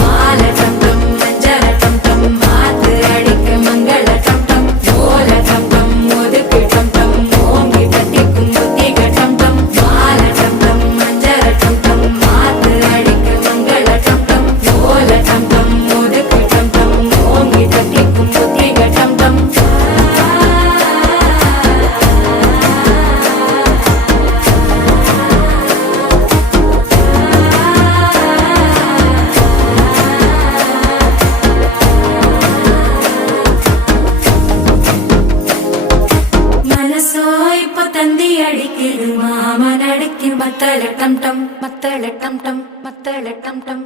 மால டம் டம் மஞ்சள டம் டம் மாத்து அடிக்க மங்கள டம் டம் ஓல டம் டம் ஒதுக்கு டம் டம் ஓங்கி தட்டிக்கும் புத்திக டம் டம் மால டம் டம் மஞ்சள டம் டம் மாத்து அடிக்க மங்கள டம் டம் ஓல டம் டம் ஒதுக்கு டம் டம் ஓங்கி தட்டிக்கும் புத்திக டம் டம் மனசோ இப்ப தந்தி அடிக்குது மாமன் அடிக்கு மத்தள டம் டம் மத்தள டம் டம் மத்தள டம் டம்